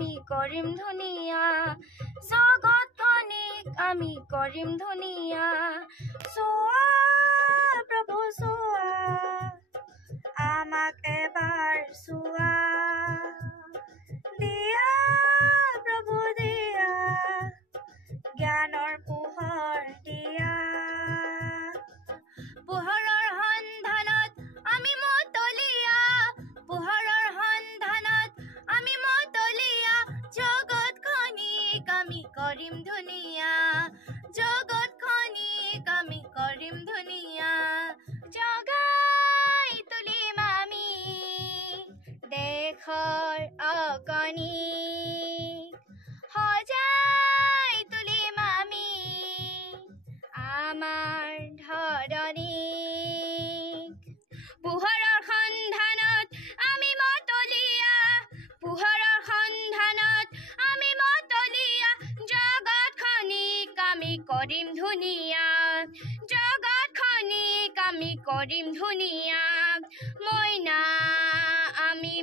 আমি কৰিম ধুনীয়া জগতখনিক আমি কৰিম ধুনীয়া চোৱা প্ৰভু চোৱা আমাক এবাৰ চোৱা দিয়া প্ৰভু দিয়া জ্ঞানৰ পোহৰ দিয়া পোহৰৰ সন্ধানত আমি মতলীয়া পোহৰৰ সন্ধানত আমি মতলীয়া জগতখনিক আমি কৰিম ধুনীয়া জগতখনিক আমি কৰিম ধুনীয়া জগাই তুলিম আমি দেশৰ অগণিক সজাই তুলিম আমি আমাৰ ধৰণিক পোহৰৰ সন্ধানত আমি মতলীয়া পোহৰৰ সন্ধানত আমি মতলীয়া জগতখনিক আমি কৰিম ধুনীয়া জগতখনিক আমি কৰিম ধুনীয়া মইনা আমি